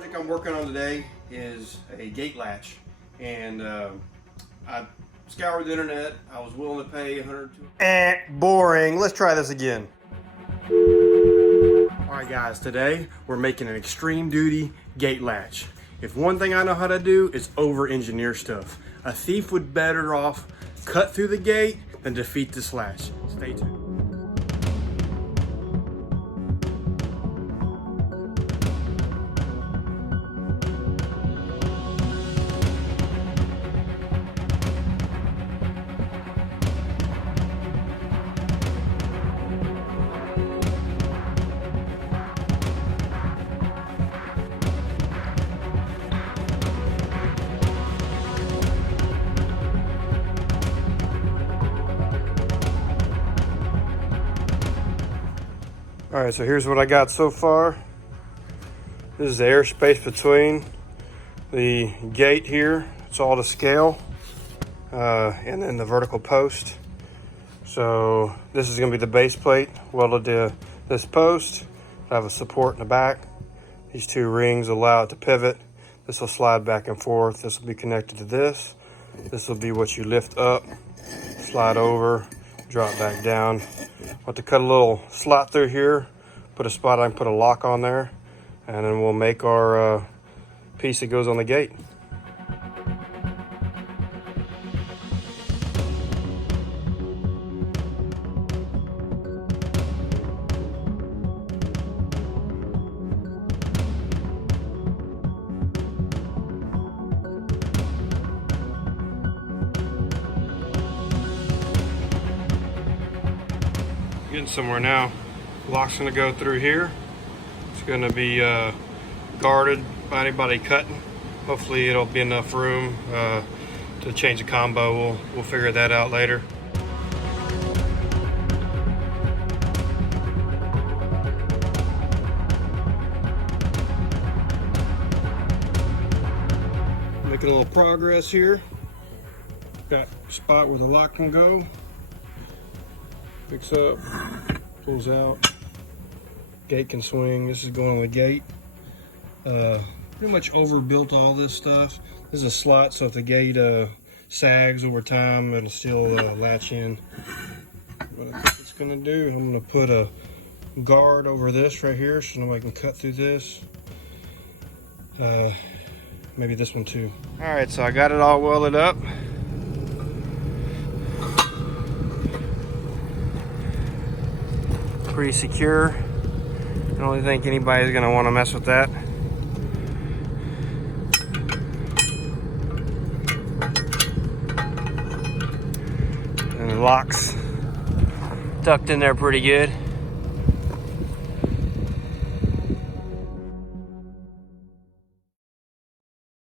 project I'm working on today is a gate latch, and I scoured the internet. I was willing to pay $100. Boring. Let's try this again. Alright guys, today we're making an extreme duty gate latch. If one thing I know how to do is over-engineer stuff. A thief would better off cut through the gate than defeat this latch. Stay tuned. All right, so here's what I got so far. This is the airspace between the gate here. It's all to scale, and then the vertical post. So this is gonna be the base plate welded to this post. I have a support in the back. These two rings allow it to pivot. This will slide back and forth. This will be connected to this. This will be what you lift up, slide over, drop back down. I'll have to cut a little slot through here, put a spot I can put a lock on there, and then we'll make our piece that goes on the gate. Getting somewhere now. Lock's gonna go through here. It's gonna be guarded by anybody cutting. Hopefully it'll be enough room to change the combo. We'll figure that out later. Making a little progress here. Got a spot where the lock can go. Picks up, pulls out, gate can swing. This is going on the gate. Pretty much overbuilt all this stuff. This is a slot, so if the gate sags over time, it'll still latch in. What I think it's gonna do, I'm gonna put a guard over this right here so nobody can cut through this. Maybe this one too. All right, so I got it all welded up. Pretty secure. I don't really think anybody's gonna want to mess with that. And the lock's tucked in there pretty good.